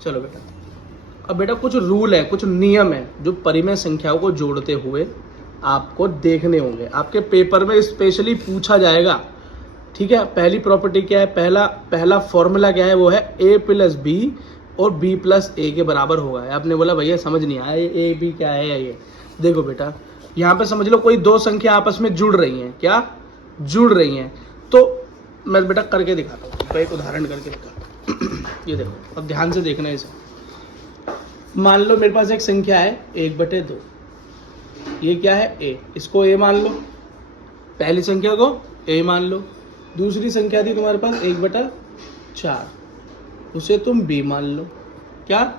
चलो बेटा, अब बेटा कुछ रूल है, कुछ नियम है जो परिमेय संख्याओं को जोड़ते हुए आपको देखने होंगे, आपके पेपर में स्पेशली पूछा जाएगा। ठीक है, पहली प्रॉपर्टी क्या है, पहला फॉर्मूला क्या है, वो है a प्लस बी और b प्लस ए के बराबर होगा। आपने बोला भैया समझ नहीं आया ए बी क्या है ये। देखो बेटा, यहाँ पे समझ लो कोई दो संख्या आपस में जुड़ रही हैं, क्या जुड़ रही हैं, तो मैं बेटा करके दिखाता हूँ, तो एक उदाहरण करके दिखाता हूँ। ये देखो, अब ध्यान से देखना इसे। मान लो मेरे पास एक संख्या है 1/2, ये क्या है a, इसको a मान लो, पहली संख्या को a मान लो। दूसरी संख्या थी तुम्हारे पास 1/4, उसे तुम b मान लो, क्या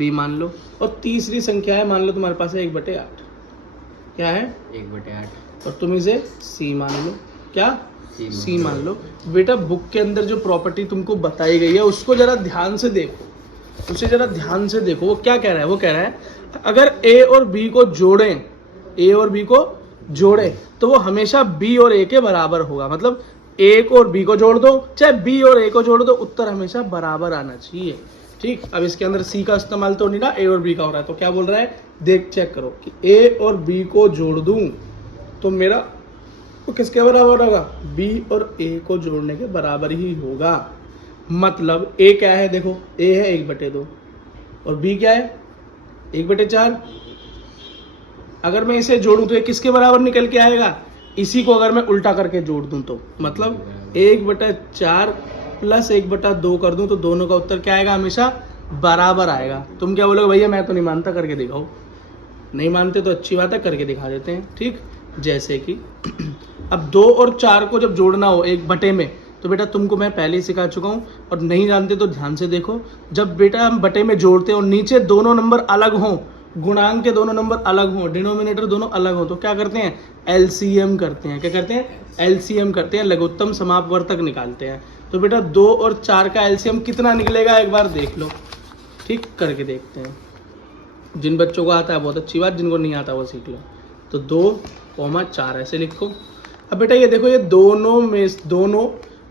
b मान लो। और तीसरी संख्या है, मान लो तुम्हारे पास है 1/8, क्या है 1/8, और तुम इसे c मान लो, क्या c मान लो। बेटा बुक के अंदर जो प्रॉपर्टी तुमको बताई गई है उसको जरा ध्यान से देखो, उसे जरा ध्यान से देखो। वो क्या कह रहा है, वो कह रहा है अगर a और b को जोड़ें, a और b को जोड़ें तो वो हमेशा b और a के बराबर होगा। मतलब a को और b को जोड़ दो, चाहे b और a को जोड़ दो, उत्तर हमेशा बराबर आना चाहिए। ठीक, अब इसके अंदर c का इस्तेमाल तो नहीं ना, a और b का हो रहा है, तो क्या बोल रहा है, देख चेक करो कि a और b को जोड़ दूं तो मेरा वो किसके बराबर होगा, b और a को जोड़ने के बराबर ही होगा। मतलब a क्या है, देखो a है 1/2 और b क्या है 1/4। अगर मैं इसे जोड़ूं तो ये किसके बराबर निकल के आएगा, इसी को अगर मैं उल्टा करके जोड़ दूं तो मतलब 1/4 प्लस 1/2 कर दूं तो दोनों का उत्तर क्या आएगा, हमेशा बराबर आएगा। तुम क्या बोलोगे, भैया मैं तो नहीं मानता, करके दिखाओ। नहीं मानते तो अच्छी बात है, करके दिखा देते हैं। ठीक, जैसे कि अब 2 और 4 को जब जोड़ना हो 1/2 में, तो बेटा तुमको मैं पहले ही सिखा चुका हूँ, और नहीं जानते तो ध्यान से देखो। जब बेटा हम बटे में जोड़ते हैं और नीचे दोनों नंबर अलग हों, गुणांक के दोनों नंबर अलग हों, डिनोमिनेटर दोनों अलग हों, तो क्या करते हैं, एलसीएम करते हैं। क्या करते हैं, एलसीएम करते हैं, लघुत्तम समापवर्तक निकालते हैं। तो बेटा 2 और 4 का एलसीएम कितना निकलेगा, एक बार देख लो। ठीक, करके देखते हैं। जिन बच्चों को आता है बहुत अच्छी बात, जिनको नहीं आता वो सीख लो। तो 2,4 ऐसे लिखो। अब बेटा ये देखो, ये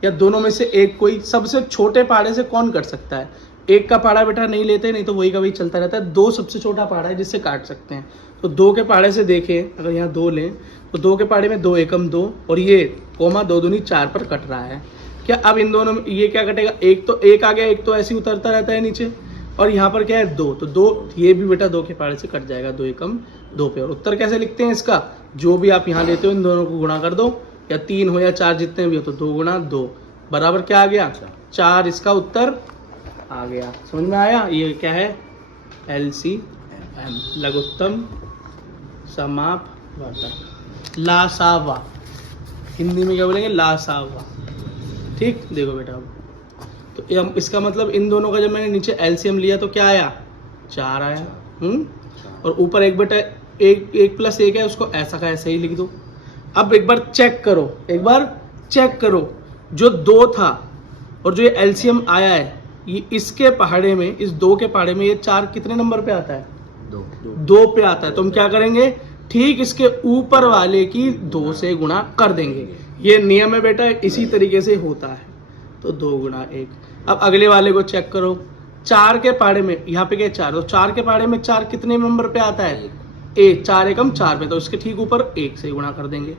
दोनों में से एक कोई सबसे छोटे पहाड़े से कौन कर सकता है। एक का पहाड़ा बेटा नहीं लेते, नहीं तो वही का वही चलता रहता है। 2 सबसे छोटा पहाड़ा है जिससे काट सकते हैं। तो 2 के पहाड़े से देखें, अगर यहाँ 2 लें तो 2 के पहाड़े में 2 एकम 2 और ये कोमा 2 दूनी 4 पर कट रहा है। क्या अब इन दोनों में ये क्या कटेगा, एक तो एक आ गया, एक तो ऐसे ही उतरता रहता है नीचे, और यहाँ पर क्या है 2, तो 2 ये भी बेटा 2 के पहाड़े से कट जाएगा, 2 एकम 2 पे। और उत्तर कैसे लिखते हैं इसका, जो भी आप यहाँ लेते हो इन दोनों को गुणा कर दो, या 3 हो या 4 जितने भी हो, तो 2 गुणा 2 बराबर क्या आ गया, 4। इसका उत्तर आ गया। समझ में आया, ये क्या है, LCM, लघुत्तम समापवर्तक, लासावा, हिंदी में क्या बोलेंगे, लासावा। ठीक, देखो बेटा अब तो इसका मतलब इन दोनों का जब मैंने नीचे एलसीएम लिया तो क्या आया, 4 आया। और ऊपर 1 प्लस 1 है, उसको ऐसा का ऐसा ही लिख दो। अब एक बार चेक करो, जो 2 था और जो ये एलसीएम आया है, ये इसके पहाड़े में, इस 2 के पहाड़े में ये 4 कितने नंबर पे आता है, 2 पे आता है। तो हम क्या करेंगे, ठीक इसके ऊपर वाले की 2 से गुणा कर देंगे। ये नियम है बेटा, इसी तरीके से होता है। तो 2 गुणा 1। अब अगले वाले को चेक करो, 4 के पहाड़े में, यहाँ पे क्या 4, तो 4 के पहाड़े में 4 कितने नंबर पे आता है, 1, 4 एकम 4 पे, तो इसके ठीक ऊपर 1 से गुणा कर देंगे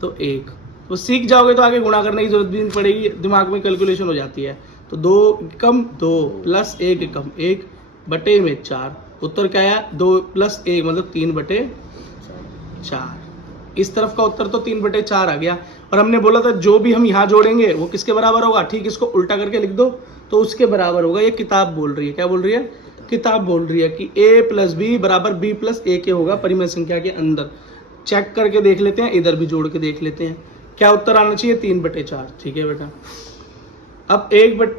तो 1। तो सीख जाओगे तो आगे गुणा करने की जरूरत भी नहीं पड़ेगी, दिमाग में कैलकुलेशन हो जाती है। तो 2 एकम 2 प्लस 1 एकम 1 बटे में 4, उत्तर क्या आया, 2 प्लस 1 मतलब 3/4। इस तरफ का उत्तर तो 3/4 आ गया। और हमने बोला था जो भी हम यहाँ जोड़ेंगे वो किसके बराबर होगा, ठीक इसको उल्टा करके लिख दो तो उसके बराबर होगा। ये किताब बोल रही है, क्या बोल रही है, किताब बोल रही है कि a प्लस बी बराबर b प्लस a के होगा परिमेय संख्या के अंदर। चेक करके देख लेते हैं, इधर भी जोड़ के देख लेते हैं, क्या उत्तर आना चाहिए, 3/4। ठीक है बेटा, अब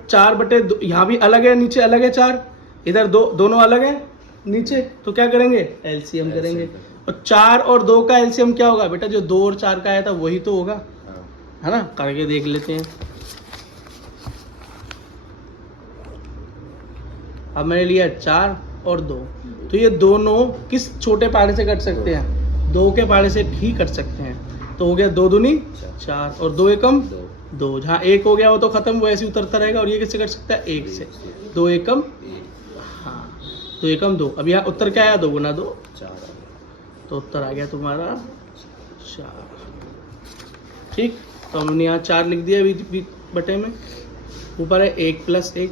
4/2 यहाँ भी अलग है, नीचे अलग है 4, इधर दोनों अलग है नीचे, तो क्या करेंगे, एलसीएम करेंगे। और 4 और 2 का एलसीएम क्या होगा बेटा, जो 2 और 4 का आया था वही तो होगा, है ना। करके देख लेते हैं। अब मैंने लिया 4 और 2, तो ये दोनों किस छोटे पहाड़े से कट सकते हैं, 2 के पहाड़े से ही कट सकते हैं। तो हो गया 2 दूनी 4 और 2 एकम 2, जहाँ 1 हो गया वो तो खत्म, वो ऐसे उतरता रहेगा। और ये कैसे कर सकता है? 1 से। 2 एकम, हाँ 2 एकम 2। अब यहाँ उत्तर क्या आया? 2 गुना 2 4, तो उत्तर आ गया तुम्हारा 4। ठीक, तो हमने यहाँ 4 लिख दिया बटे में। ऊपर है 1 + 1।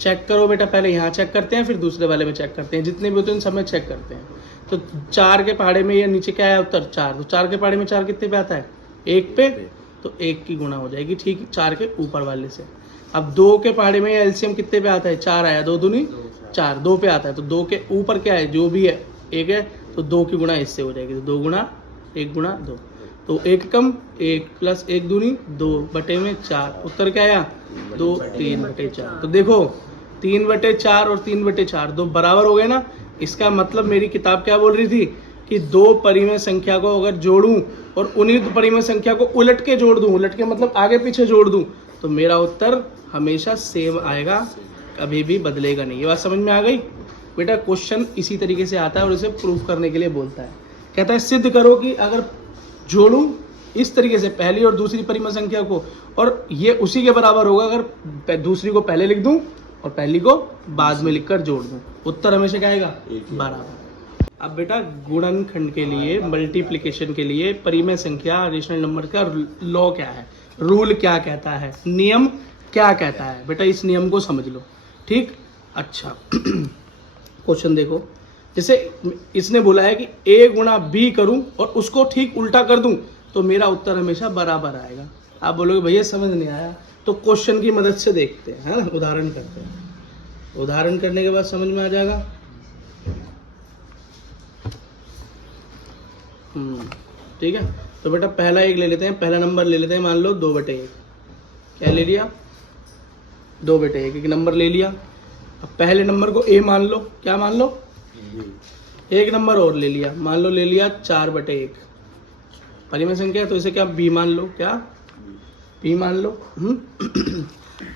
चेक करो बेटा, पहले यहाँ चेक करते हैं फिर दूसरे वाले में चेक करते हैं, जितने भी होते हैं उन सब में चेक करते हैं। तो 4 के पहाड़े में ये नीचे क्या है उत्तर? 4। तो 4 के पहाड़े में 4 कितने पे आता है? 1 पे, तो 1 की गुणा हो जाएगी। ठीक, 4 के ऊपर वाले से। अब 2 के पहाड़े में एलसीएम कितने पे आता है? 4 आया, 2 दूनी 4, 2 पे आता है। तो 2 के ऊपर क्या है? जो भी है 1 है, तो 2 की गुणा इससे हो जाएगी। तो 2 गुणा 1 गुणा 2, तो 1 कम 1 + 1 दूनी 2 बटे में 4। उत्तर क्या आया? 2 3 बटे 4। तो देखो 3 बटे 4 और 3 बटे 4 दो बराबर हो गए ना। इसका मतलब मेरी किताब क्या बोल रही थी कि 2 परिमेय संख्या को अगर जोड़ूं और उन्हीं परिमेय संख्या को उलट के जोड़ दूं, उलट के मतलब आगे पीछे जोड़ दूं, तो मेरा उत्तर हमेशा सेम आएगा, कभी भी बदलेगा नहीं। ये बात समझ में आ गई बेटा? क्वेश्चन इसी तरीके से आता है और इसे प्रूफ करने के लिए बोलता है। कहता है सिद्ध करो कि अगर जोड़ूं इस तरीके से पहली और दूसरी परिमेय संख्या को, और ये उसी के बराबर होगा अगर दूसरी को पहले लिख दूं और पहली को बाद में लिखकर जोड़ दूं, उत्तर हमेशा क्या आएगा? बराबर। अब बेटा गुणनखंड के लिए, मल्टीप्लिकेशन के लिए परिमेय संख्या रेशनल नंबर का लॉ क्या है, रूल क्या कहता है, नियम क्या कहता है, बेटा इस नियम को समझ लो। ठीक, अच्छा क्वेश्चन देखो, जैसे इसने बोला है कि a गुणा b करूं और उसको ठीक उल्टा कर दूं तो मेरा उत्तर हमेशा बराबर आएगा। आप बोलोगे भैया समझ नहीं आया, तो क्वेश्चन की मदद से देखते हैं, है ना, उदाहरण करते हैं। उदाहरण करने के बाद समझ में आ जाएगा। ठीक है, तो बेटा पहला एक ले लेते हैं, पहला नंबर ले लेते हैं, मान लो 2/1। क्या ले लिया? 2/1, एक नंबर ले लिया। अब पहले नंबर को a मान लो, क्या मान लो? एक नंबर और ले लिया, मान लो ले लिया 4/1। परिमेय संख्या है तो इसे क्या b मान लो, क्या b मान लो।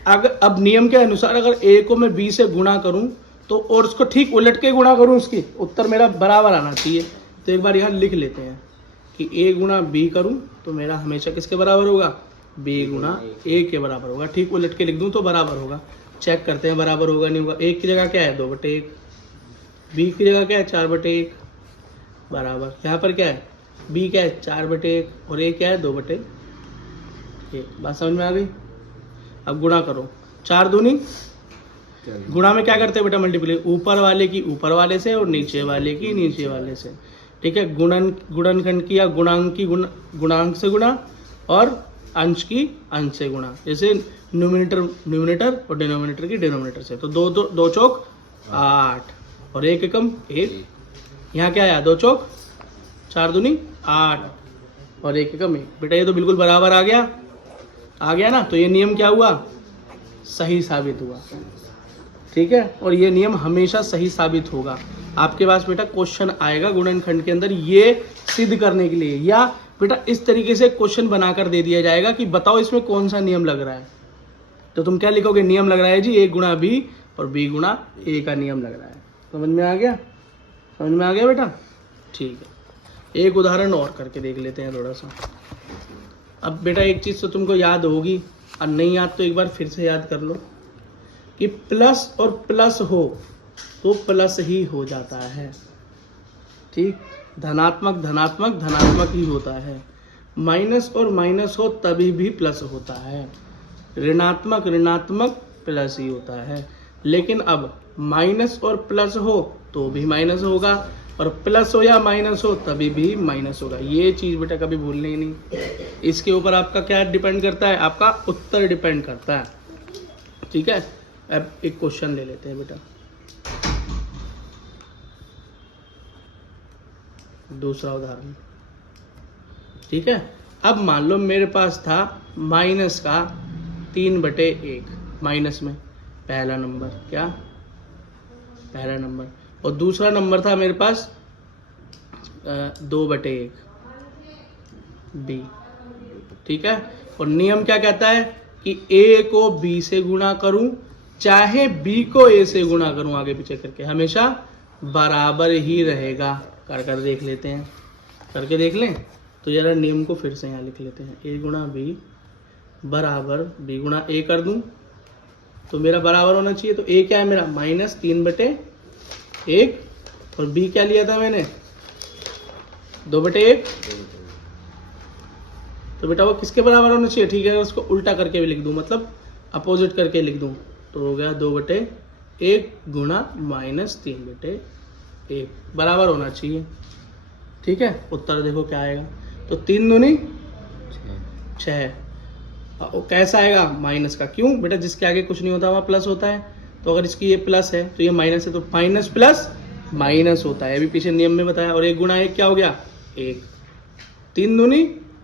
अगर अब नियम के अनुसार अगर a को मैं b से गुणा करूं तो और उसको ठीक उलट के गुणा करूं, उसकी उत्तर मेरा बराबर आना चाहिए। तो एक बार यहाँ लिख लेते हैं कि a गुणा b करूं तो मेरा हमेशा किसके बराबर होगा? b गुणा a के बराबर होगा। ठीक उलट के लिख दूं तो बराबर होगा। चेक करते हैं बराबर होगा नहीं होगा। a की जगह क्या है? 2/1, b की जगह क्या है? 4/1, बराबर। यहाँ पर क्या है? b क्या है? 4/1 और a क्या है? 2/1। बात समझ में आ गई? अब गुणा करो, 4 दूनी, गुणा में क्या करते हैं बेटा? मल्टीप्लाई, ऊपर वाले की ऊपर वाले से और नीचे वाले की नीचे वाले से। ठीक है, गुणनखंड की या गुणांक की गुणांक से गुणा और अंश की अंश से गुणा। जैसे न्यूमिनेटर और डिनोमिनेटर की डिनोमिनेटर से। तो 2 चौक 8 और 1 एकम 1। यहाँ क्या आया? 2 चौक 4 दूनी 8 और 1 एकम 1। बेटा ये तो बिल्कुल बराबर आ गया ना। तो ये नियम क्या हुआ? सही साबित हुआ। ठीक है, और ये नियम हमेशा सही साबित होगा। आपके पास बेटा क्वेश्चन आएगा गुणनखंड के अंदर ये सिद्ध करने के लिए, या बेटा इस तरीके से क्वेश्चन बनाकर दे दिया जाएगा कि बताओ इसमें कौन सा नियम लग रहा है। तो तुम क्या लिखोगे? नियम लग रहा है जी a गुणा b और b गुणा a का नियम लग रहा है। समझ में आ गया? समझ में आ गया बेटा? ठीक है, एक उदाहरण और करके देख लेते हैं थोड़ा सा। अब बेटा एक चीज़ तो तुमको याद होगी, और नहीं याद तो एक बार फिर से याद कर लो कि प्लस और प्लस हो तो प्लस ही हो जाता है। ठीक, धनात्मक धनात्मक धनात्मक ही होता है। माइनस और माइनस हो तभी भी प्लस होता है। ऋणात्मक ऋणात्मक प्लस ही होता है। लेकिन अब माइनस और प्लस हो तो भी माइनस होगा, और प्लस हो या माइनस हो तभी भी माइनस होगा। ये चीज़ बेटा कभी भूलनी ही नहीं। इसके ऊपर आपका क्या डिपेंड करता है? आपका उत्तर डिपेंड करता है। ठीक है, अब एक क्वेश्चन ले लेते हैं बेटा, दूसरा उदाहरण। ठीक है, अब मान लो मेरे पास था माइनस का 3/1, माइनस में पहला नंबर, क्या पहला नंबर, और दूसरा नंबर था मेरे पास 2/1 b। ठीक है, और नियम क्या कहता है कि a को b से गुणा करूं चाहे b को a से गुणा करूं, आगे पीछे करके हमेशा बराबर ही रहेगा। कर देख लेते हैं, करके देख लें। तो जरा नियम को फिर से यहाँ लिख लेते हैं, a गुणा b बराबर बी गुणा ए कर दूं तो मेरा बराबर होना चाहिए। तो ए क्या है मेरा -3/1 और बी क्या लिया था मैंने 2/1। तो बेटा वो किसके बराबर होना चाहिए? ठीक है, उसको उल्टा करके भी लिख दूं, मतलब अपोजिट करके लिख दूं तो हो गया 2/1 गुणा -3/1 बराबर होना चाहिए। ठीक है, उत्तर देखो क्या आएगा। तो 3 दूनी 6। कैसा आएगा? माइनस का। क्यों बेटा? जिसके आगे कुछ नहीं होता वहाँ प्लस होता है, तो अगर इसकी ये प्लस है तो ये माइनस है, तो माइनस प्लस माइनस होता है, अभी पीछे नियम में बताया। और 1 गुणा 1 क्या हो गया? 1। 3 दूनी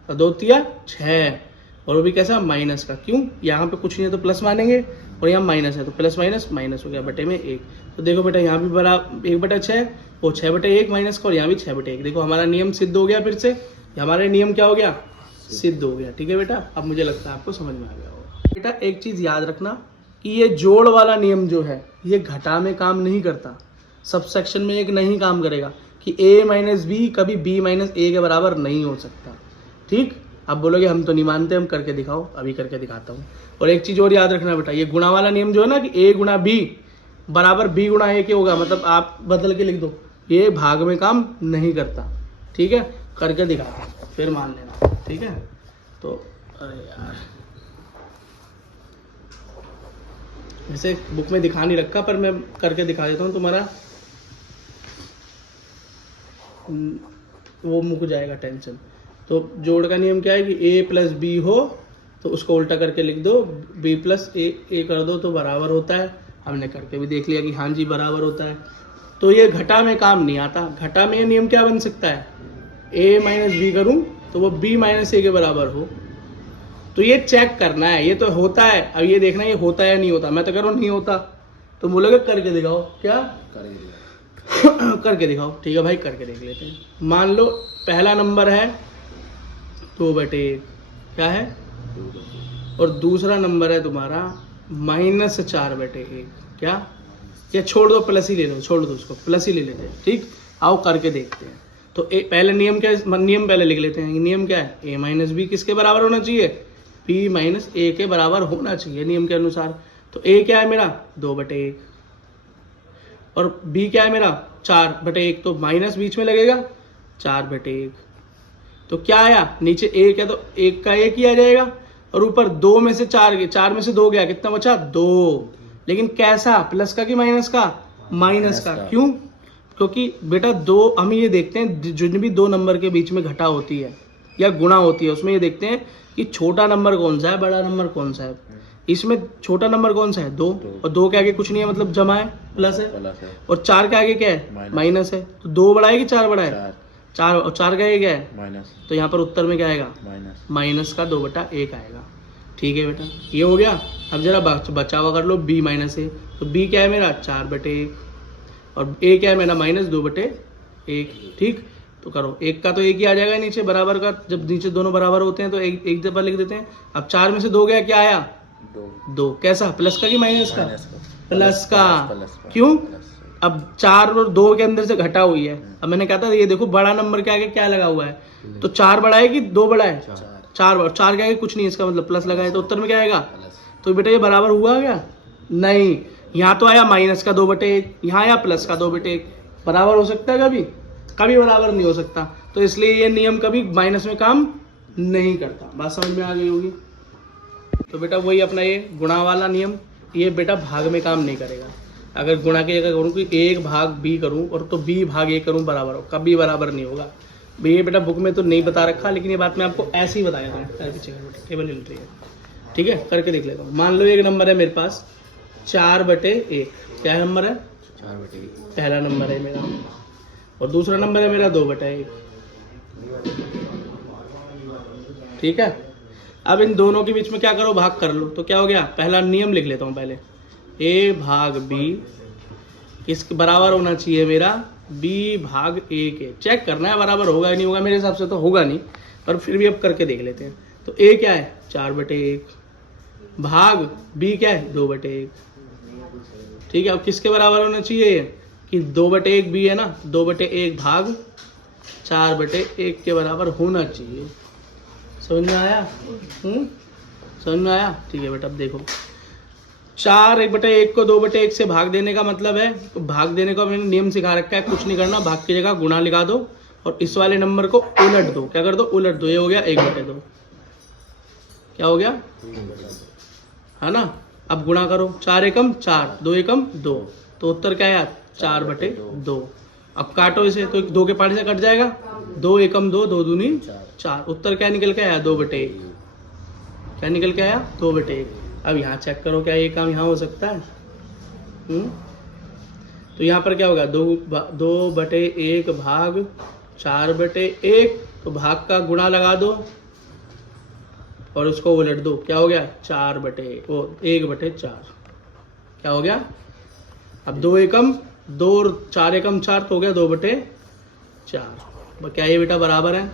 और 2 तिया 6, और वो भी कैसा? माइनस का। क्यों? यहाँ पे कुछ नहीं है तो प्लस मानेंगे, और यहाँ माइनस है तो प्लस माइनस माइनस हो गया बटे में 1। तो देखो बेटा यहाँ भी बराबर 1/6 वो 6/1 माइनस का, और यहाँ भी 6/1। देखो हमारा नियम सिद्ध हो गया, फिर से हमारा नियम क्या हो गया? सिद्ध हो गया। ठीक है बेटा, अब मुझे लगता है आपको समझ में आ गया होगा। बेटा एक चीज़ याद रखना कि ये जोड़ वाला नियम जो है ये घटा में काम नहीं करता, सबसेक्शन में एक नहीं काम करेगा कि a माइनस बी कभी b माइनस ए के बराबर नहीं हो सकता। ठीक, अब बोलोगे हम तो नहीं मानते, हम करके दिखाओ। अभी करके दिखाता हूँ। और एक चीज़ और याद रखना बेटा, ये गुणा वाला नियम जो है ना कि a गुणा b बराबर b गुणा a के होगा, मतलब आप बदल के लिख दो, ये भाग में काम नहीं करता। ठीक है, करके दिखाता हूँ फिर मान लेना। ठीक है, तो अरे यार वैसे बुक में दिखा नहीं रखा, पर मैं करके दिखा देता हूँ, तुम्हारा वो मुक जाएगा टेंशन। तो जोड़ का नियम क्या है कि a प्लस बी हो तो उसको उल्टा करके लिख दो, b प्लस ए कर दो तो बराबर होता है। हमने करके भी देख लिया कि हाँ जी बराबर होता है। तो ये घटा में काम नहीं आता। घटा में ये नियम क्या बन सकता है? a माइनस बी करूँ तो वो b माइनस ए के बराबर हो। तो ये चेक करना है, ये तो होता है, अब ये देखना ये होता है या नहीं होता। मैं तो कह रहा हूँ नहीं होता, तो बोलोगे करके दिखाओ। क्या? करके दिखाओ। ठीक है भाई, करके देख लेते हैं। मान लो पहला नंबर है 2/1, क्या है? और दूसरा नंबर है तुम्हारा -4/1, क्या? या छोड़ दो, प्लस ही ले लो, छोड़ दो उसको, प्लस ही ले लेते हैं। ठीक, आओ करके देखते हैं। तो पहले नियम क्या है? नियम पहले लिख लेते हैं। नियम क्या है? a माइनस बी किसके बराबर होना चाहिए? b माइनस ए के बराबर होना चाहिए नियम के अनुसार। तो a क्या है मेरा? 2/1, और b क्या है मेरा? 4/1, तो माइनस बीच में लगेगा 4/1। तो क्या आया? नीचे 1 है तो 1 का 1 ही आ जाएगा, और ऊपर 2 में से 4 में से 2 गया, कितना बचा? 2। लेकिन कैसा? प्लस का कि माइनस का? माइनस का। क्यों? क्योंकि बेटा हम ये देखते हैं जिन भी 2 नंबर के बीच में घटा होती है या गुणा होती है, उसमें ये देखते हैं कि छोटा नंबर कौन सा है, बड़ा नंबर कौन सा है। इसमें छोटा नंबर कौन सा है? 2, और 2 के आगे कुछ नहीं है, मतलब जमा है, प्लस है। और 4 के आगे क्या है? माइनस है। तो 2 बड़ा है कि 4 बड़ा है? 4, और 4 का आगे क्या है? माइनस। तो यहाँ पर उत्तर में क्या आएगा? माइनस का 2/1 आएगा। ठीक है बेटा, ये हो गया। अब जरा बचा हुआ कर लो b माइनस ए। तो b क्या है मेरा? 4/1, और a क्या है मेरा? -2/1। ठीक, तो करो, 1 का तो 1 ही आ जाएगा नीचे बराबर का। जब नीचे दोनों बराबर होते हैं तो एक दफा लिख देते हैं। अब 4 में से 2 गया, क्या आया? 2। कैसा? प्लस का कि माइनस का? प्लस का। क्यों? अब 4 और 2 के अंदर से घटा हुई है। अब मैंने कहा था ये देखो बड़ा नंबर के आगे क्या लगा हुआ है, तो 4 बड़ा है कि 2 बड़ा है? 4 के आगे कुछ नहीं, इसका मतलब प्लस लगा है, तो उत्तर में क्या आएगा? तो बेटा ये बराबर हुआ क्या? नहीं, यहाँ तो आया माइनस का 2/1, यहाँ आया प्लस का 2/1। बराबर हो सकता है कभी? कभी बराबर नहीं हो सकता। तो इसलिए ये नियम कभी माइनस में काम नहीं करता। बात समझ में आ गई होगी। तो बेटा वही अपना ये गुणा वाला नियम, ये बेटा भाग में काम नहीं करेगा। अगर गुणा की जगह करूँ कि 1 भाग b करूँ और तो b भाग a करूँ बराबर हो, कभी बराबर नहीं होगा। ये बेटा बुक में तो नहीं बता रखा, लेकिन ये बात मैं आपको ऐसे ही बताया था। टेबल ले लीजिए। ठीक है, करके देख लेता हूँ। मान लो एक नंबर है मेरे पास 4/1, क्या नंबर है? 4/1, पहला नंबर है मेरा, और दूसरा नंबर है मेरा 2/1। ठीक है, अब इन दोनों के बीच में क्या करो? भाग कर लो। तो क्या हो गया? पहला नियम लिख लेता हूँ पहले, a भाग b किसके बराबर होना चाहिए मेरा? b भाग a के। चेक करना है बराबर होगा या नहीं होगा, मेरे हिसाब से तो होगा नहीं, पर फिर भी अब करके देख लेते हैं। तो a क्या है? 4/1, भाग b क्या है? 2/1। ठीक है, अब किसके बराबर होना चाहिए? कि 2/1 b है ना, 2/1 भाग 4/1 के बराबर होना चाहिए। समझ में आया? समझ में आया? ठीक है बेटा, अब देखो 4 1/1 को 2/1 से भाग देने का मतलब है, तो भाग देने का मैंने नियम सिखा रखा है, कुछ नहीं करना, भाग की जगह गुणा लिखा दो और इस वाले नंबर को उलट दो। क्या कर दो? उलट दो। ये हो गया 1/2। क्या हो गया? है ना? अब गुणा करो, 4 एकम 4, 2 एकम 2, तो उत्तर क्या है? 4/2। अब काटो इसे, तो 2 के 5 से कट जाएगा, 2 एकम 2, 2 दूनी 4। उत्तर क्या निकल के आया? 2/1। क्या निकल के आया? 2/1। अब यहाँ चेक करो, क्या ये काम यहाँ हो सकता है? तो यहाँ पर क्या होगा? 2/1 भाग 4/1, तो भाग का गुणा लगा दो और उसको उलट दो। क्या हो गया? 1/4। क्या हो गया? अब 2 एकम 2 और 4 एकम 4, तो हो गया 2/4। क्या ये बेटा बराबर है?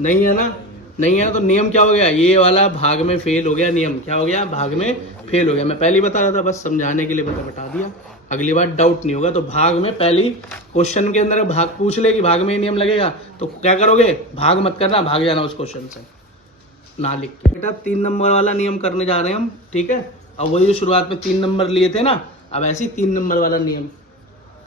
नहीं है ना? नहीं है ना, तो नियम क्या हो गया? ये वाला भाग में फेल हो गया नियम। क्या हो गया? भाग में फेल हो गया। मैं पहले ही बता रहा था, बस समझाने के लिए बता दिया, अगली बार डाउट नहीं होगा। तो भाग में पहली क्वेश्चन के अंदर भाग पूछ ले कि भाग में ये नियम लगेगा, तो क्या करोगे? भाग मत करना, भाग जाना उस क्वेश्चन से ना लिख के। बेटा 3 नंबर वाला नियम करने जा रहे हैं हम, ठीक है? अब वही जो शुरुआत में 3 नंबर लिए थे ना, अब ऐसे ही 3 नंबर वाला नियम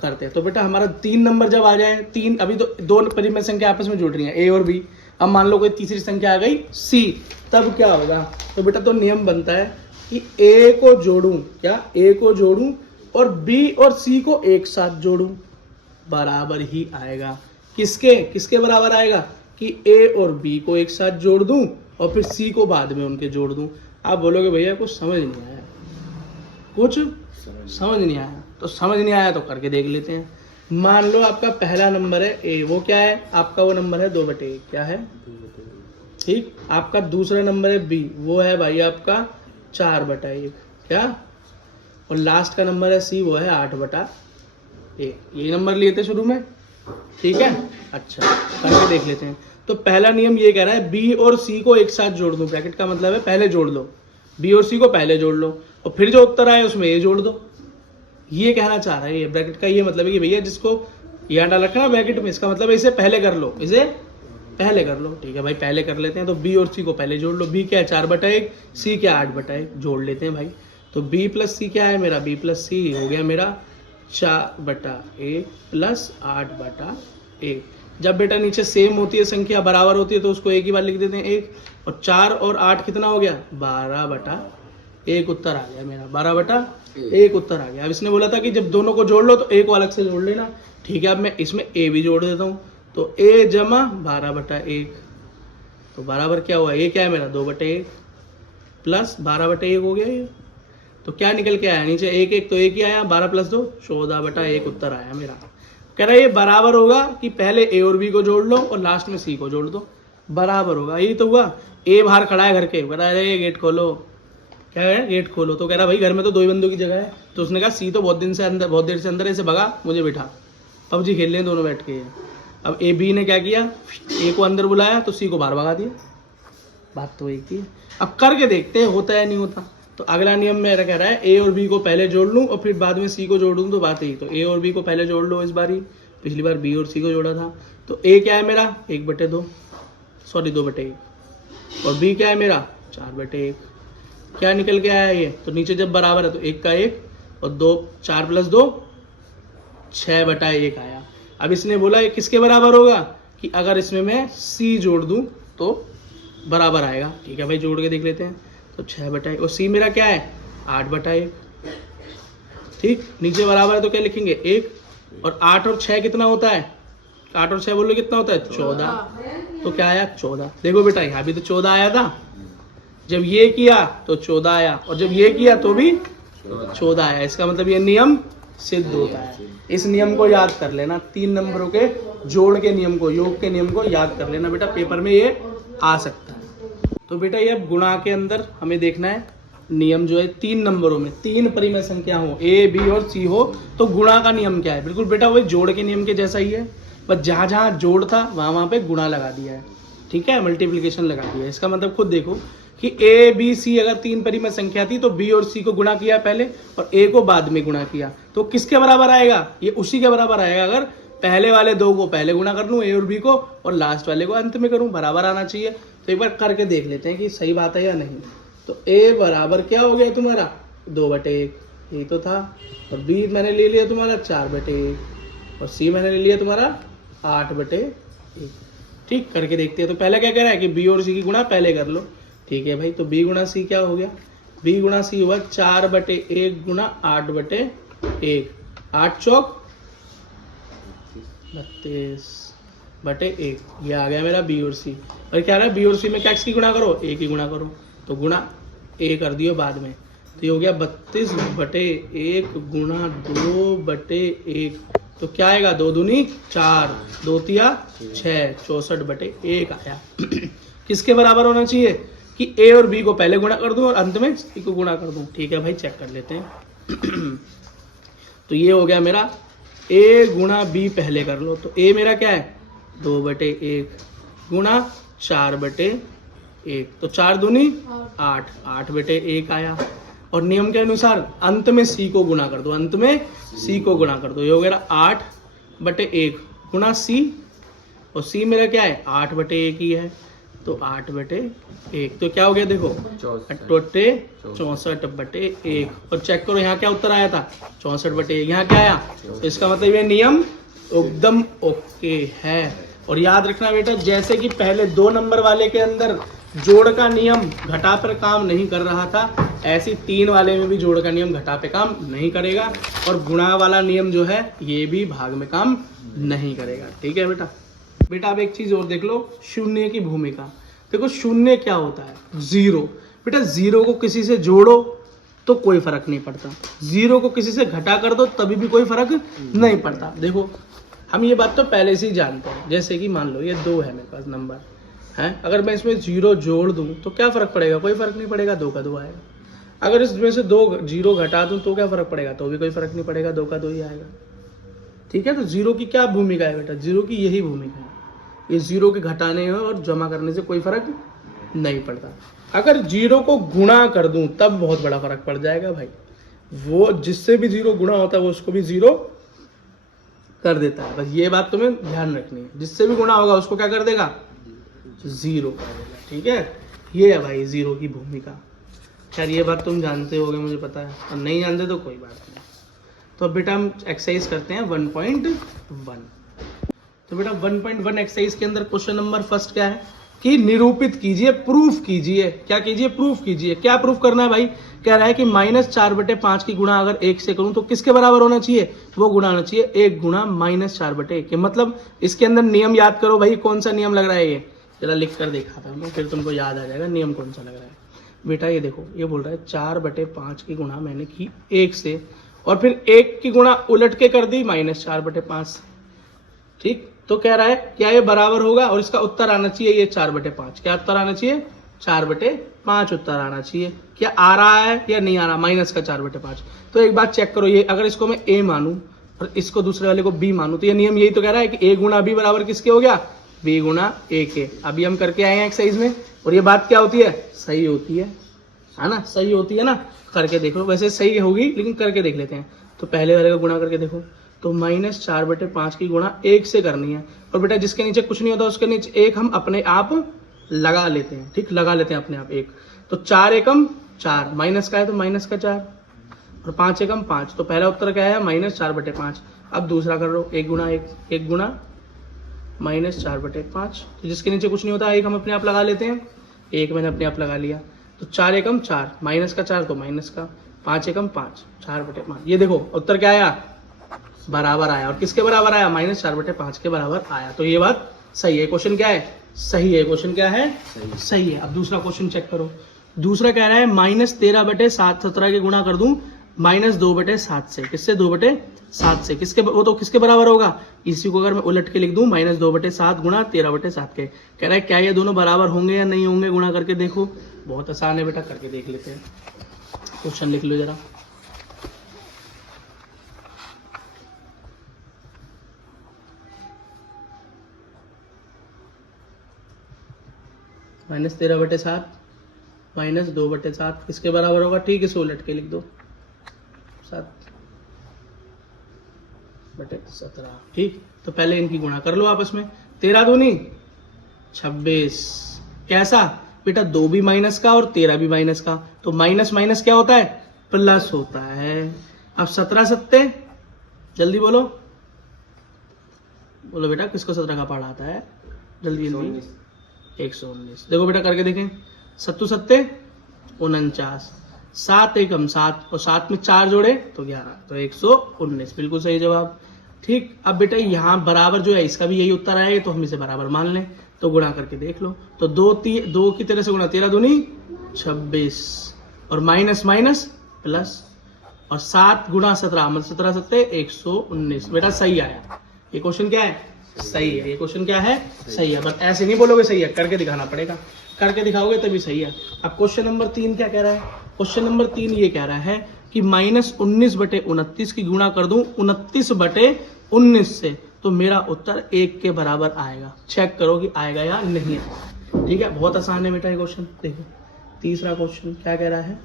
करते हैं। तो बेटा हमारा 3 नंबर जब आ जाए, 3, अभी तो 2 परिमेय संख्या आपस में जुड़ रही है, ए और बी। अब मान लो कोई तीसरी संख्या आ गई सी, तब क्या होगा? तो बेटा तो नियम बनता है कि ए को जोड़ूं, क्या ए को जोड़ूं और बी और सी को एक साथ जोड़ूं, बराबर ही आएगा। किसके किसके बराबर आएगा? कि ए और बी को एक साथ जोड़ दूं और फिर सी को बाद में उनके जोड़ दूं। आप बोलोगे भैया कुछ समझ नहीं आया, कुछ समझ नहीं आया। तो समझ नहीं आया तो करके देख लेते हैं। मान लो आपका पहला नंबर है ए, वो क्या है? आपका वो नंबर है 2/1। क्या है? ठीक। आपका दूसरा नंबर है बी, वो है भाई आपका 4/1। क्या? और लास्ट का नंबर है सी, वो है 8/1। ये नंबर लिए थे शुरू में, ठीक है? अच्छा, करके देख लेते हैं। तो पहला नियम ये कह रहा है बी और सी को एक साथ जोड़ दो। ब्रैकेट का मतलब है पहले जोड़ लो, बी और सी को पहले जोड़ लो और फिर जो उत्तर आए उसमें ए जोड़ दो। ये कहना चाह रहा है, ये ब्रैकेट का ये मतलब है कि भैया जिसको यहाँ डाल रखना ब्रैकेट में, इसका मतलब है इसे पहले कर लो, इसे पहले कर लो। ठीक है भाई, पहले कर लेते हैं। तो बी और सी को पहले जोड़ लो। बी क्या है? 4/1, सी क्या? 8/1। जोड़ लेते हैं भाई। तो बी प्लस सी क्या है मेरा? बी प्लस सी हो गया मेरा 4/1 प्लस 8/1। जब बेटा नीचे सेम होती है संख्या, बराबर होती है, तो उसको एक ही बार लिख देते हैं 1। और 4 और 8 कितना हो गया? 12/1 उत्तर आ गया मेरा। 12/1 उत्तर आ गया। अब इसने बोला था कि जब दोनों को जोड़ लो तो ए को अलग से जोड़ लेना। ठीक है, अब मैं इसमें ए भी जोड़ देता हूँ। तो ए जमा 12/1, तो बराबर क्या हुआ? ए क्या है मेरा? 2/1 प्लस 12/1 हो गया ये। तो क्या निकल के आया? नीचे 1 1 तो 1 ही आया, 12 + 2 14/1 उत्तर आया मेरा। कह रहा है ये बराबर होगा कि पहले ए और बी को जोड़ लो और लास्ट में सी को जोड़ दो, बराबर होगा। यही तो हुआ। ए बाहर खड़ा है घर के, कह रहा है गेट खोलो। क्या है? गेट खोलो। तो कह रहा भाई घर में तो 2 ही बंदों की जगह है। तो उसने कहा सी तो बहुत देर से अंदर है, इसे भगा, मुझे बिठा, पबजी खेल रहे हैं दोनों बैठ के। अब ए बी ने क्या किया? ए को अंदर बुलाया तो सी को बाहर भगा दिया। बात तो एक ही है। अब करके देखते हैं होता है नहीं होता। तो अगला नियम मेरा कह रहा है ए और बी को पहले जोड़ लूं और फिर बाद में सी को जोड़ दूं, तो बात यही। तो ए और बी को पहले जोड़ लो इस बारी, पिछली बार बी और सी को जोड़ा था। तो ए क्या है मेरा? 1/2, सॉरी 2/1, और बी क्या है मेरा? 4/1। क्या निकल के आया ये? तो नीचे जब बराबर है तो 1 का 1 और 2, 4 + 2 6/1 आया। अब इसने बोला ये किसके बराबर होगा? कि अगर इसमें मैं सी जोड़ दूं तो बराबर आएगा। ठीक है भाई, जोड़ के देख लेते हैं। तो 6/1 और सी मेरा क्या है? 8/1। ठीक, नीचे बराबर है तो क्या लिखेंगे? 1। और 8 और 6 कितना होता है? 8 और 6 बोलो कितना होता है? 14। तो क्या आया? 14। देखो बेटा यहाँ भी तो 14 आया था। जब ये किया तो 14 आया और जब ये किया तो भी 14 आया। इसका मतलब ये नियम सिद्ध होता है। इस नियम को याद कर लेना, 3 नंबरों के जोड़ के नियम को, योग के नियम को याद कर लेना बेटा, पेपर में ये आ सकता है। तो बेटा ये अब गुणा के अंदर हमें देखना है नियम जो है 3 नंबरों में, 3 परिमेय संख्या हो, ए बी और सी हो, तो गुणा का नियम क्या है? बिल्कुल बेटा वही जोड़ के नियम के जैसा ही है, बस जहाँ जहाँ जोड़ था वहाँ पे गुणा लगा दिया है। ठीक है, मल्टीप्लिकेशन लगा दिया है। इसका मतलब खुद देखो कि ए बी सी अगर 3 परिमेय संख्या थी तो बी और सी को गुणा किया पहले और ए को बाद में गुणा किया, तो किसके बराबर आएगा? ये उसी के बराबर आएगा अगर पहले वाले 2 को पहले गुणा कर लूँ ए और बी को और लास्ट वाले को अंत में करूँ, बराबर आना चाहिए। तो एक बार करके देख लेते हैं कि सही बात है या नहीं। तो a बराबर क्या हो गया तुम्हारा 2/1, यही तो था। और b मैंने ले लिया तुम्हारा 4/1 और c मैंने ले लिया तुम्हारा 8/1। ठीक, करके देखते हैं। तो पहले क्या कह रहा है कि b और c की गुणा पहले कर लो। ठीक है भाई, तो b गुणा c क्या हो गया, b गुणा c हुआ 4/1 गुणा 8/1, 8 चौक 32/1, ये आ गया मेरा b और c। और क्या रहा है, b और c में क्या की गुणा करो, a की गुणा करो, तो गुणा a कर दियो बाद में। तो ये हो गया 32/1 गुणा 2/1, तो क्या आएगा 2 दूनी 4, 2 तिया 6, 64/1 आया। किसके बराबर होना चाहिए कि a और b को पहले गुणा कर दूं और अंत में c को गुणा कर दूं। ठीक है भाई, चेक कर लेते हैं। तो ये हो गया मेरा a गुणा b पहले कर लो। तो a मेरा क्या है 2/1 गुणा 4/1, तो 4 दूनी 8, 8/1 आया। और नियम के अनुसार अंत में c को गुणा कर दो, अंत में c को गुणा कर दो। ये हो गया 8/1 गुणा c, और c मेरा क्या है 8/1 ही है, तो 8/1। तो क्या हो गया देखो 64/1। और चेक करो यहाँ क्या उत्तर आया था 64/1, यहाँ क्या आया। तो इसका मतलब ये नियम एकदम ओके है। और याद रखना बेटा, जैसे कि पहले 2 नंबर वाले के अंदर जोड़ का नियम घटा पर काम नहीं कर रहा था, ऐसी 3 वाले में भी जोड़ का नियम घटा पे काम नहीं करेगा, और गुणा वाला नियम जो है ये भी भाग में काम नहीं करेगा। ठीक है बेटा। बेटा अब एक चीज और देख लो, शून्य की भूमिका। देखो शून्य क्या होता है, 0। बेटा 0 को किसी से जोड़ो तो कोई फर्क नहीं पड़ता, 0 को किसी से घटा कर दो तभी भी कोई फर्क नहीं पड़ता। देखो हम ये बात तो पहले से ही जानते हैं। जैसे कि मान लो ये 2 है मेरे पास नंबर है, अगर मैं इसमें 0 जोड़ दूं तो क्या फर्क पड़ेगा, कोई फर्क नहीं पड़ेगा, 2 का 2 आएगा। अगर इसमें से 2 0 घटा दूं तो क्या फर्क पड़ेगा, तो भी कोई फर्क नहीं पड़ेगा, 2 का 2 ही आएगा। ठीक है, तो 0 की क्या भूमिका है बेटा, 0 की यही भूमिका है, ये 0 के घटाने और जमा करने से कोई फर्क नहीं पड़ता। अगर 0 को गुणा कर दूं तब बहुत बड़ा फर्क पड़ जाएगा भाई। वो जिससे भी 0 गुणा होता है वो उसको भी 0 कर देता है। बस ये बात तुम्हें ध्यान रखनी है, जिससे भी गुणा होगा उसको क्या कर देगा 0 कर देगा। ठीक है, ये है भाई 0 की भूमिका। खैर ये बात तुम जानते होगे मुझे पता है, और नहीं जानते तो कोई बात नहीं। तो अब बेटा हम एक्सरसाइज करते हैं 1.1। तो बेटा 1.1 एक्सरसाइज के अंदर क्वेश्चन नंबर फर्स्ट क्या है कि निरूपित कीजिए, प्रूफ कीजिए। क्या कीजिए, प्रूफ कीजिए। क्या प्रूफ करना है भाई, कह रहा है कि -4/5 की गुणा अगर 1 से करूं तो किसके बराबर होना चाहिए, वो गुणा होना चाहिए 1 गुणा -4/1 के। मतलब इसके अंदर नियम याद करो भाई, कौन सा नियम लग रहा है, ये जरा लिख कर दिखाता हूँ फिर तुमको याद आ जाएगा नियम कौन सा लग रहा है। बेटा ये देखो, ये बोल रहा है 4/5 की गुणा मैंने की 1 से, और फिर 1 की गुणा उलट के कर दी -4/5। ठीक, तो कह रहा है क्या ये बराबर होगा, और इसका उत्तर आना चाहिए ये 4/5। क्या उत्तर आना चाहिए 4/5 उत्तर आना चाहिए। क्या आ रहा है या नहीं आ रहा, माइनस का 4/5। तो एक बात चेक करो, ये अगर इसको मैं a मानूं और इसको दूसरे वाले को b मानूं, तो ये नियम यही तो कह रहा है कि a गुणा b बराबर किसके हो गया, b गुणा a के। अभी हम करके आए हैं एक्सरसाइज में, और ये बात क्या होती है, सही होती है ना, सही होती है ना। करके देखो, वैसे सही होगी लेकिन करके देख लेते हैं। तो पहले वाले का गुणा करके देखो, तो -4/5 की गुणा 1 से करनी है। और बेटा जिसके नीचे कुछ नहीं होता उसके नीचे 1 हम अपने आप लगा लेते हैं। ठीक, लगा लेते हैं अपने आप 1। तो 4 एकम 4, माइनस का है तो माइनस का 4, और 5 एकम 5। तो पहला उत्तर क्या है -4/5। अब दूसरा कर लो 1 गुणा 1, 1 गुणा -4/5। तो जिसके नीचे कुछ नहीं होता 1 हम अपने आप लगा लेते हैं, 1 मैंने अपने आप लगा लिया। तो 4 एकम 4, माइनस का 4 तो माइनस का, 5 एकम 5, 4/5। ये देखो उत्तर क्या आया, बराबर आया। और किसके बराबर आया, -4/5 के बराबर आया। तो ये बात सही है। क्वेश्चन क्या है, सही है। क्वेश्चन क्या है, सही है। अब दूसरा क्वेश्चन चेक करो। दूसरा कह रहा है -13/7 17 के गुणा कर दूं -2/7 से। किससे, 2/7 से। किसके, वो तो किसके बराबर होगा, इसी को अगर मैं उलट के लिख दूं -2/7 गुणा 13/7 के। कह रहा है क्या ये दोनों बराबर होंगे या नहीं होंगे, गुणा करके देखो। बहुत आसान है बेटा, करके देख लेते हैं। क्वेश्चन लिख लो जरा। -13/7 -2/7 किसके बराबर होगा, ठीक, इसे उलट के लिख दो 7/17। ठीक, तो पहले इनकी गुणा कर लो आपस में। 13 दूनी 26, कैसा बेटा, 2 भी माइनस का और 13 भी माइनस का, तो माइनस माइनस क्या होता है, प्लस होता है। अब 17 सत्ते, जल्दी बोलो बोलो बेटा, किसको 17 का पढ़ा आता है, जल्दी जल्दी। 119। देखो बेटा करके देखें, सत्तू सत्ते 49, 7 एकम 7 और 7 में 4 जोड़े तो 11, तो 119 बिल्कुल सही जवाब। ठीक, अब बेटा यहाँ बराबर जो है इसका भी यही उत्तर आएगा, तो हम इसे बराबर मान लें, तो गुणा करके देख लो। तो 2 की तरह से गुणा, 13 दूनी 26 और माइनस माइनस प्लस, और 7 गुणा 17 मतलब 17 सत्ते 119। बेटा सही आया, ये क्वेश्चन क्या है, सही है। ये क्वेश्चन क्या है, सही है। बस ऐसे नहीं बोलोगे सही है, करके दिखाना पड़ेगा, करके दिखाओगे तभी सही है। अब क्वेश्चन नंबर 3 क्या कह रहा है, क्वेश्चन नंबर 3 ये कह रहा है कि -19/29 की गुणा कर दूं 29/19 से, तो मेरा उत्तर 1 के बराबर आएगा। चेक करो कि आएगा या नहीं आएगा। ठीक है, बहुत आसान है बेटा ये क्वेश्चन। देखो तीसरा क्वेश्चन क्या कह रहा है,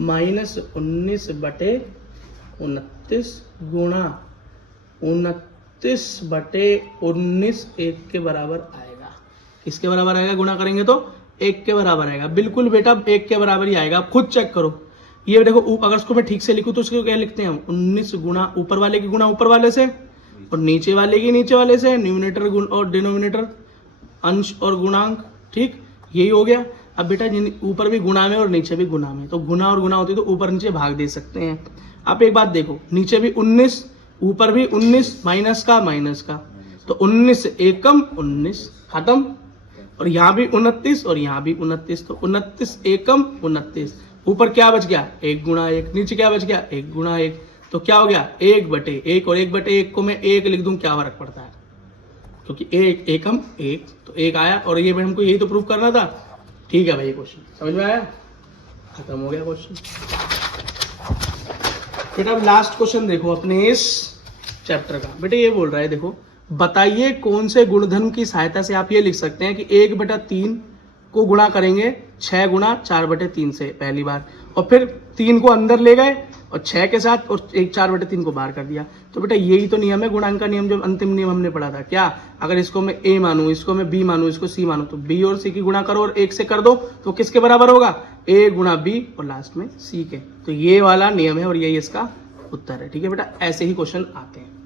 -19/29 गुणा 29/19 1 के बराबर आएगा। किसके बराबर आएगा, गुणा करेंगे तो 1 के बराबर आएगा। बिल्कुल बेटा 1 के बराबर ही आएगा, आप खुद चेक करो। ये देखो अगर उसको मैं ठीक से लिखूं तो उसको क्या लिखते हैं हम, 19 गुणा ऊपर वाले की गुणा ऊपर वाले से और नीचे वाले की नीचे वाले से, न्यूमिनेटर गुण और डिनोमिनेटर, अंश और गुणांक। ठीक, यही हो गया। अब बेटा ऊपर भी गुणा में और नीचे भी गुणा में, तो गुणा और गुणा होती है तो ऊपर नीचे भाग दे सकते हैं। आप एक बात देखो, नीचे भी 19 ऊपर भी 19, माइनस का माइनस का, तो 19 एकम 19 खत्म, और यहाँ भी 29 और यहाँ भी 29, तो 29 एकम 29। ऊपर क्या बच गया, 1 गुणा 1, नीचे क्या बच गया, 1 गुणा 1, तो क्या हो गया 1/1, और 1/1 को मैं 1 लिख दूं क्या फर्क पड़ता है, क्योंकि 1 एकम 1, तो 1 आया। और ये हमको यही तो प्रूफ करना था। ठीक है भाई, ये क्वेश्चन समझ में आया, खत्म हो गया क्वेश्चन। बेटा अब लास्ट क्वेश्चन देखो अपने इस चैप्टर का। बेटा ये बोल रहा है, देखो बताइए कौन से गुणधर्म की सहायता से आप ये लिख सकते हैं कि 1/3 को गुणा करेंगे 6 गुणा 4/3 से पहली बार, और फिर 3 को अंदर ले गए और 6 के साथ, और 4/3 को बाहर कर दिया। तो बेटा यही तो नियम है गुणांक का नियम, जो अंतिम नियम हमने पढ़ा था। क्या, अगर इसको मैं A मानूं, इसको मैं B मानूं, इसको C मानूं, तो B और C की गुणा करो और 1 से कर दो, तो किसके बराबर होगा, A गुणा B और लास्ट में C के। तो ये वाला नियम है और यही इसका उत्तर है। ठीक है बेटा, ऐसे ही क्वेश्चन आते हैं।